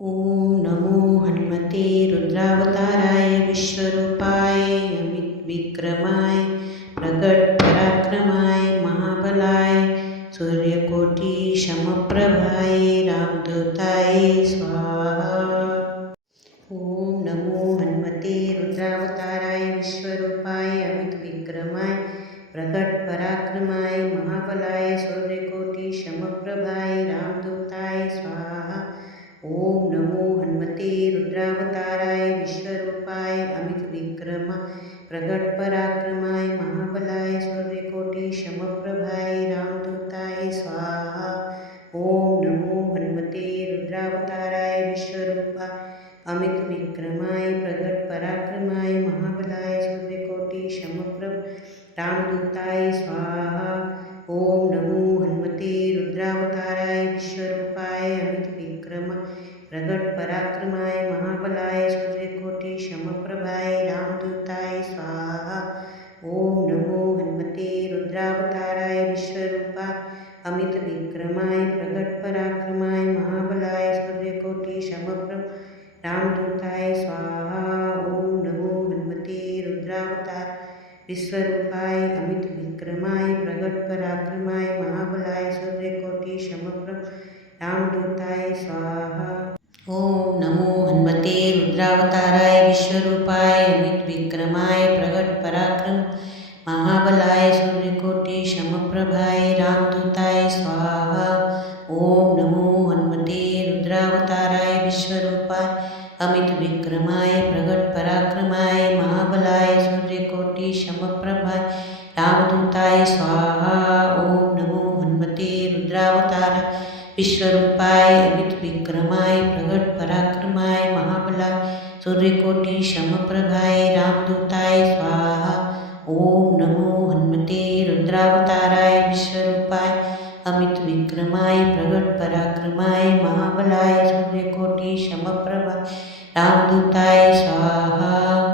ओम नमो हनुमते रुद्रावताराय विश्वरूपाय अमित विक्रमाय प्रगट पराक्रमाय महाबलाय सूर्यकोटि समप्रभाय रामदूताय स्वाहा। ओम नमो हनुमते रुद्रावताराय विश्वरूपाय अमित विक्रमाय प्रगट पराक्रमाय महाबलाय सूर्यकोटि समप्रभाय रामदूताय स्वाहा। ओम नमो हनुमते रुद्रावताराय विश्वरूपाय अमित विक्रमाय प्रगट पराक्रमाय महाबलाय सूर्यकोटि समप्रभाय रामदूताय स्वाहा। ओम नमो हनुमते रुद्रावताराय विश्वरूपाय अमित विक्रमाय प्रगट पराक्रमाय महाबलाय सूर्यकोटि समप्रभ रामदूताय स्वाहा। ओम नमो हनुमते रुद्रावताराय विश्वरूपाय अमित विक्रमाय प्रगट पराक्रमाय महाबलाय सूर्यकोटि समप्रभाय रामदूताय स्वाहा। ओम नमो हनुमते रुद्रावताराय विश्वरूपाय अमित विक्रमाय प्रगट पराक्रमाय महाबलाय सूर्यकोटि समप्रभ रामदूताय स्वाहा। ओम नमो हनुमते रुद्रावतार विश्वरूपाय अमित विक्रमाय प्रगट पराक्रमाय महाबलाय सूर्यकोटि समप्रभ रामदूताय स्वाहा। ओम नमो हनुमते रुद्रावताराय विश्वरूपाय अमित विक्रमाय प्रगट पराक्रम महाबलाय सूर्यकोटि समप्रभाय रामदूताय स्वाहा। ओम नमो हनुमते रुद्रावताराय विश्वरूपाय अमित विक्रमाय प्रगट पराक्रमाय महाबलाय सूर्यकोटि समप्रभाय रामदूताय स्वाहा। ओम नमो हनुमते रुद्रावताराय विश्वरूपाय अमित विक्रमाय प्रगट पराक्रमाय महाबलाय सूर्यकोटि समप्रभाय रामदूताय स्वाहा। ओम नमो हनुमते रुद्रावताराय विश्वरूपाय अमित विक्रमाय प्रगट पराक्रमाय महाबलाय सूर्यकोटि समप्रभाय रामदूताय स्वाहा।